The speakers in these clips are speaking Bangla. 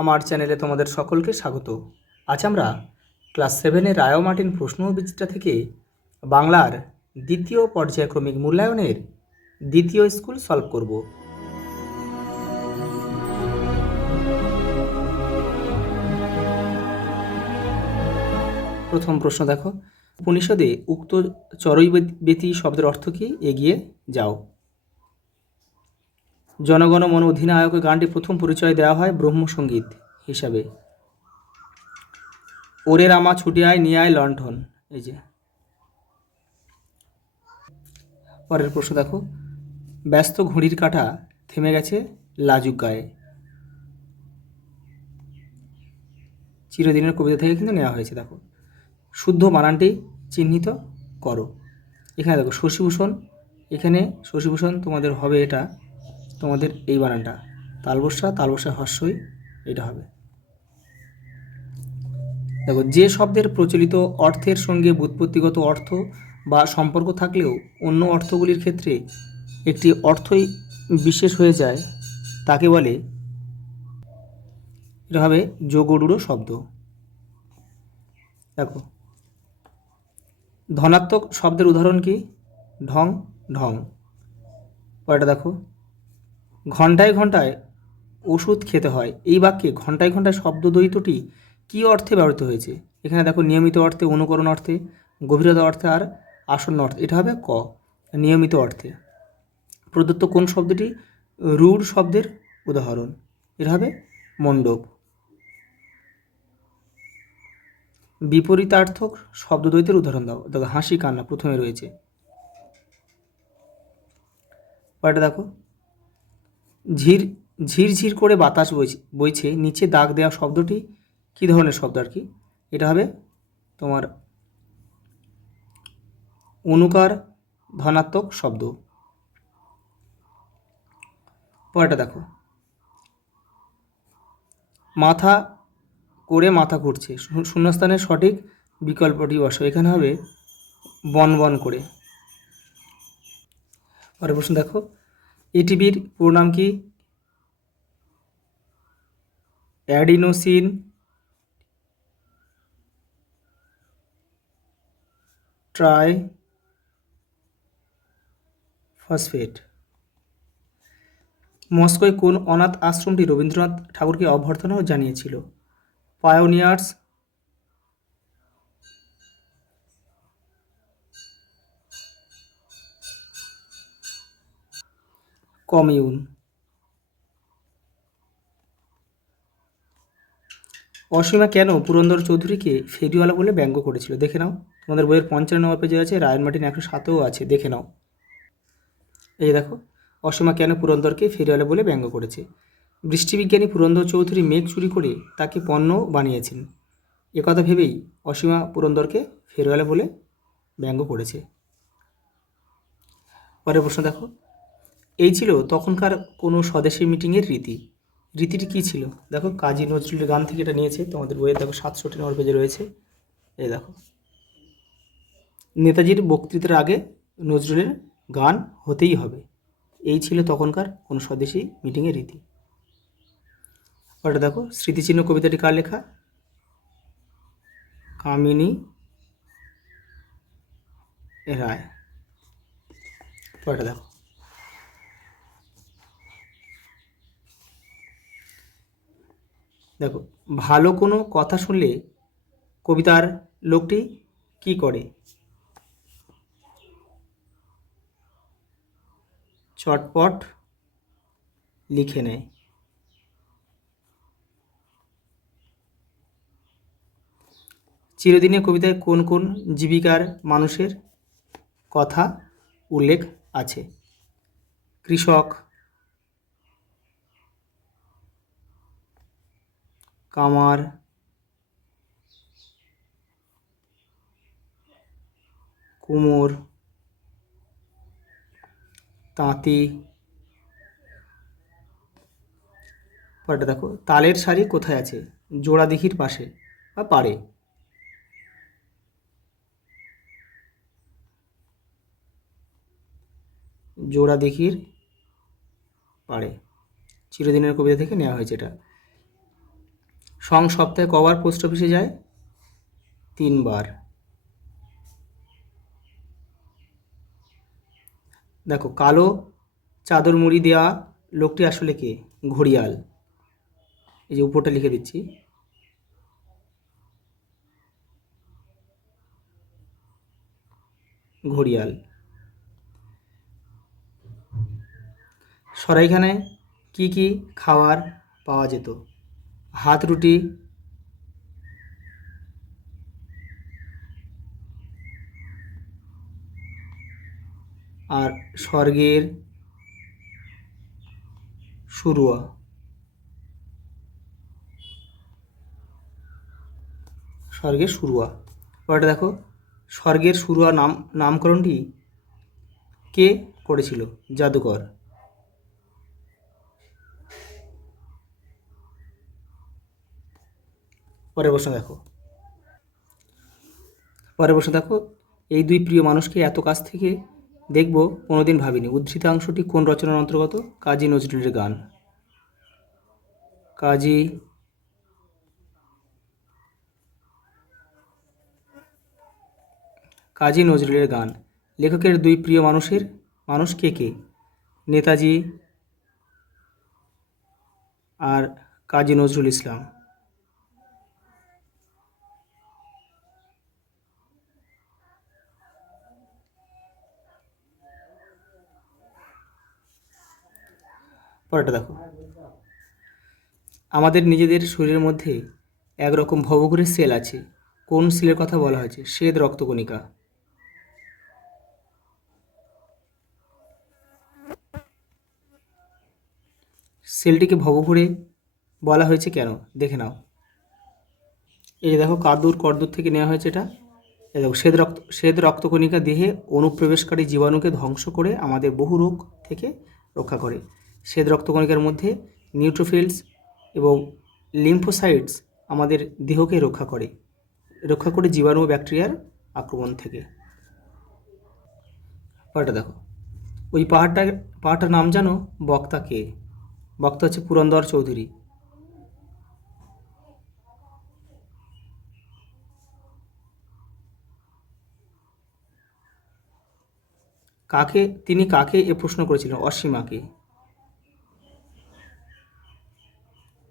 আমার চ্যানেলে তোমাদের সকলকে স্বাগত। আজ আমরা ক্লাস 7-এর রায় মার্টিন প্রশ্নবিচিত্রা থেকে বাংলার দ্বিতীয় পর্যায়ক্রমিক মূল্যায়নের দ্বিতীয় স্কুল সলভ করব। প্রথম প্রশ্ন দেখো, উপনিষদে উক্ত চরৈবেতি শব্দের অর্থ কি? এগিয়ে যাও। জনগণ মন অধিনায়ক গানটি প্রথম পরিচয় দেওয়া হয় ব্রহ্মসঙ্গীত হিসাবে। ওরে রামা ছুটে আয় নিয়ে আয় লণ্ঠন, এই যে। পরের প্রশ্ন দেখো, ব্যস্ত ঘড়ির কাঁটা থেমে গেছে লাজুক গায়ে। চিরদিনের কবিতা থেকে কিন্তু নেওয়া হয়েছে। দেখো, শুদ্ধ বানানটি চিহ্নিত করো। এখানে দেখো শশীভূষণ, এখানে শশীভূষণ তোমাদের হবে এটা, তোমাদের এই বানানটা তালবস্যা হর্ষই এটা হবে। দেখো, যে শব্দের প্রচলিত অর্থের সঙ্গে ব্যুৎপত্তিগত অর্থ বা সম্পর্ক থাকলেও অন্য অর্থগুলির ক্ষেত্রে একটি অর্থই বিশেষ হয়ে যায় তাকে বলে, এটা হবে যোগড়ুড়ো শব্দ। দেখো, ধনাত্মক শব্দের উদাহরণ কি? ঢং, ঢং। পরেরটা দেখো, ঘণ্টায় ঘণ্টায় ওষুধ খেতে হয়। এই বাক্যে ঘণ্টায় ঘণ্টায় শব্দদ্বৈতটি কী অর্থে ব্যবহৃত হয়েছে? এখানে দেখো নিয়মিত অর্থে, অনুকরণ অর্থে, গভীরতা অর্থে আর আসন্ন অর্থে। এটা হবে ক, নিয়মিত অর্থে। প্রদত্ত কোন শব্দটি রূঢ় শব্দের উদাহরণ? এটা হবে মণ্ডপ। বিপরীতার্থক শব্দদ্বৈতের উদাহরণ দাও। দেখো, হাসি কান্না প্রথমে রয়েছে। পরেরটা দেখো, ঝিরঝির করে বাতাস বইছে, নিচে দাগ দেওয়া শব্দটি কী ধরনের শব্দ আর কি? এটা হবে তোমার অনুকার ধনাত্মক শব্দ। পরেরটা দেখো, মাথা করে মাথা ঘুরছে, শূন্যস্থানের সঠিক বিকল্পটি বসো। এখানে হবে বন বন করে। পরের প্রশ্ন দেখো, এটিপির পুরো নাম কি? Adenosine triphosphate. মস্কোয় কোন অনাথ আশ্রমটি রবীন্দ্রনাথ ঠাকুরকে অভ্যর্থনাও জানিয়েছিল? Pioneers commune. অসীমা কেন পুরন্দর চৌধুরীকে ফেরিওয়ালা বলে ব্যঙ্গ করেছিল? দেখে নাও, তোমাদের বইয়ের 55 পেজে আছে, রায় মার্টিন 107-ও আছে, দেখে নাও। এই দেখো, অসীমা কেন পুরন্দরকে ফেরিওয়ালা বলে ব্যঙ্গ করেছে? বৃষ্টিবিজ্ঞানী পুরন্দর চৌধুরী মেঘ চুরি করে তাকে পণ্য বানিয়েছেন, একথা ভেবেই অসীমা পুরন্দরকে ফেরিওয়ালা বলে ব্যঙ্গ করেছে। পরের প্রশ্ন দেখো, এই ছিল তখনকার কোনো স্বদেশী মিটিংয়ের রীতি। রীতিটি কী ছিল? দেখো, কাজী নজরুলের গান থেকে এটা নিয়েছে, তোমাদের বইয়ে দেখো 67 পেজে রয়েছে। এই দেখো, নেতাজির বক্তৃতার আগে নজরুলের গান হতেই হবে, এই ছিল তখনকার কোনো স্বদেশী মিটিংয়ের রীতি। ওটা দেখো, স্মৃতিচিহ্ন কবিতাটি কার লেখা? কামিনী রায়। ওটা দেখো, দেখো, ভালো কোনো কথা শুনলে কবিতার লোকটি কি করে? চটপট লিখে নেয়। চিরদিনের কবিতায় কোন কোন জীবিকার মানুষের কথা উল্লেখ আছে? কৃষক, কামার, কুমোর, তাঁতি। পরেরটা দেখো, তালের সারি কোথায় আছে? জোড়া দিঘির পাশে বা পাড়ে। জোড়া দিঘির পাড়ে, চিরদিনের কবিতা থেকে নেওয়া হয়েছে এটা। সপ্তাহে কবার পোস্ট অফিসে যায়? 3 বার। দেখো, কালো চাদর মুড়ি দেওয়া লোকটি আসলে কে? ঘড়িয়াল। এই যে উপরটা লিখে দিচ্ছি। ঘড়িয়াল। সরাইখানায় কি কি খাবার পাওয়া যেত? হাত রুটি, আর স্বর্গের শুরুয়া। স্বর্গের শুরুয়া। পরেরটা দেখো, স্বর্গের শুরুয়া নামকরণটি কে করেছিল? জাদুকর। পরের প্রশ্ন দেখো। এই দুই প্রিয় মানুষকে এত কাছ থেকে দেখব কোনোদিন ভাবিনি। উদ্ধৃতাংশটি কোন রচনার অন্তর্গত? কাজী নজরুলের গান। কাজী নজরুলের গান। লেখকের দুই প্রিয় মানুষ কে কে? নেতাজি আর কাজী নজরুল ইসলাম। পরেরটা দেখো, আমাদের নিজেদের শরীরের মধ্যে একরকম ভবঘুরের সেল আছে। কোন সেলের কথা বলা হয়েছে? শ্বেত রক্তকণিকা। সেলটিকে ভবঘুরে বলা হয়েছে কেন? দেখে নাও। এই যে দেখো, কর্দূর থেকে নেওয়া হয়েছে এটা। এই দেখো, শ্বেত রক্তকণিকা দেহে অনুপ্রবেশকারী জীবাণুকে ধ্বংস করে আমাদের বহু রোগ থেকে রক্ষা করে। শ্বেত রক্তকণিকার মধ্যে নিউট্রোফিলস এবং লিম্ফোসাইটস আমাদের দেহকে রক্ষা করে জীবাণু ও ব্যাকটেরিয়ার আক্রমণ থেকে। পরেরটা দেখো, ওই পাহাড়টার নাম জানো? বক্তা কে? বক্তা হচ্ছে পুরন্দর চৌধুরী। তিনি কাকে এ প্রশ্ন করেছিলেন? অসীমাকে।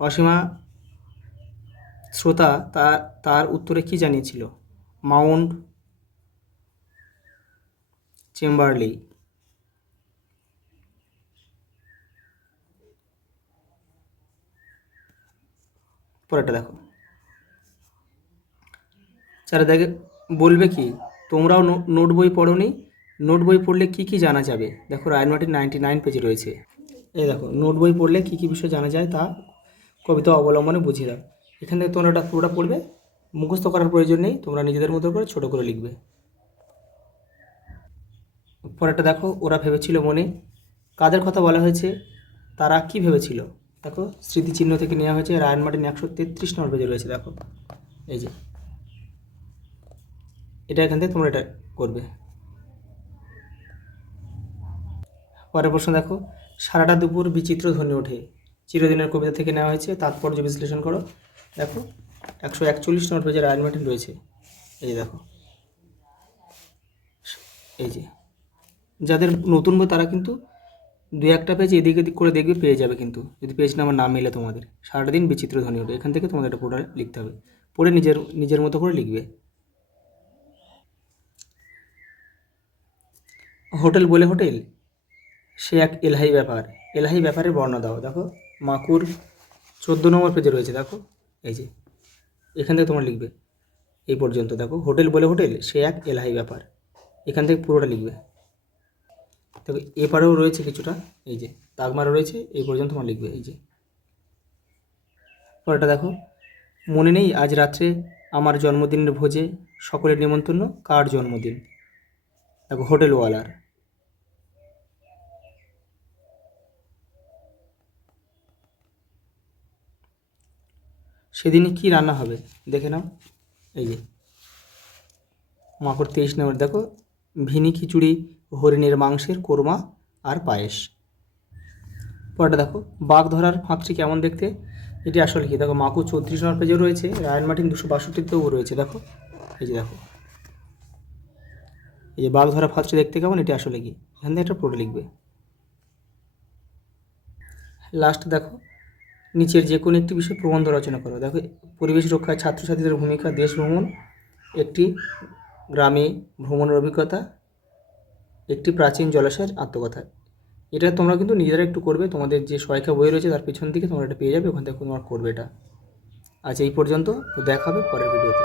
অসীমা শ্রোতা তার উত্তরে কি জানিয়েছিল? মাউন্ট চেম্বারলি। পরেরটা দেখো, যারা দেখে বলবে কি তোমরাও নোট বই পড়োনি? নোট বই পড়লে কি কি জানা যাবে? দেখো, রায়মার্টিন 99 পেজে রয়েছে। এই দেখো, নোট বই পড়লে কি কি বিষয় জানা যায় তা কবিতা অবলম্বনে বুঝিয়ে দাও। এখান থেকে তোমরা পুরোটা পড়বে, মুখস্থ করার প্রয়োজন নেই, তোমরা নিজেদের মতো করে ছোট করে লিখবে। পরেরটা দেখো, ওরা ভেবেছিল মনে। কাদের কথা বলা হয়েছে? তারা কি ভেবেছিল? দেখো, স্মৃতিচিহ্ন থেকে নেওয়া হয়েছে। রায়মার্টিন 133 নম্বর পেজে রয়েছে। দেখো, এই যে এটা, এখান থেকে তোমরা এটা করবে। পরের প্রশ্ন দেখো, সারাটা দুপুর বিচিত্র ধ্বনি ওঠে চিরদিনের কবিতা থেকে নেওয়া হয়েছে। তাৎপর্য বিশ্লেষণ করো। দেখো, 141 নম্বর পেজে রায়মার্টিন রয়েছে। এই যে দেখো, এই যে যাদের নতুন বই তারা কিন্তু 2-1টা পেজ এদিক এদিক করে দেখবে, পেয়ে যাবে। কিন্তু যদি পেজ নাম্বার না মেলে তোমাদের, সারাটা দিন বিচিত্র ধ্বনি ওঠে, এখান থেকে তোমাদের এটা পুরো লিখতে হবে। পড়ে নিজের মতো করে লিখবে। হোটেল বলে হোটেল, সে এক এলাহি ব্যাপার। এলাহি ব্যাপারের বর্ণনা দাও। দেখো, মাকুর 14 নম্বর পেজে রয়েছে। দেখো, এই যে এখান থেকে তোমরা লিখবে এই পর্যন্ত। দেখো, হোটেল বলে হোটেল, সে এক এলাহি ব্যাপার, এখান থেকে পুরোটা লিখবে। দেখো, এপারেও রয়েছে কিছুটা, এই যে দাগমারা রয়েছে, এই পর্যন্ত তোমরা লিখবে। এই যে পরেরটা দেখো, মনে নেই আজ রাত্রে আমার জন্মদিনের ভোজে সকলের নিমন্ত্রণ? কার জন্মদিন? দেখো, হোটেলওয়ালার। সেদিনই কি রান্না হবে? দেখে নাও। এই যে মাকড় 23 নম্বর। দেখো, ভিনি খিচুড়ি, হরিণের মাংসের কোরমা আর পায়েস। পরেরটা দেখো, বাঘ ধরার ফাঁকটি কেমন দেখতে? এটি আসলে কি? দেখো মাকু 34 নম্বর পেজে রয়েছে, রায়ান মার্টিন 262তেও রয়েছে। দেখো এই যে দেখো, এই যে বাঘ ধরা ফাঁদটি দেখতে কেমন, এটি আসলে কি? এখান থেকে একটা পুরো লিখবে। লাস্ট দেখো, নিচের যে কোনো একটি বিষয়ে প্রবন্ধ রচনা করো। দেখো পরিবেশ রক্ষায় ছাত্রছাত্রীদের ভূমিকা, দেশ ভ্রমণ, একটি গ্রামে ভ্রমণের অভিজ্ঞতা, একটি প্রাচীন জলাশয়ের আত্মকথা। এটা তোমরা কিন্তু নিজেরা একটু করবে, তোমাদের যে সহায়িকা বই রয়েছে তার পিছন দিকে তোমরা এটা পেয়ে যাবে, ওখান থেকে তোমরা করবে এটা। আচ্ছা এই পর্যন্ত, দেখা হবে পরের ভিডিওতে।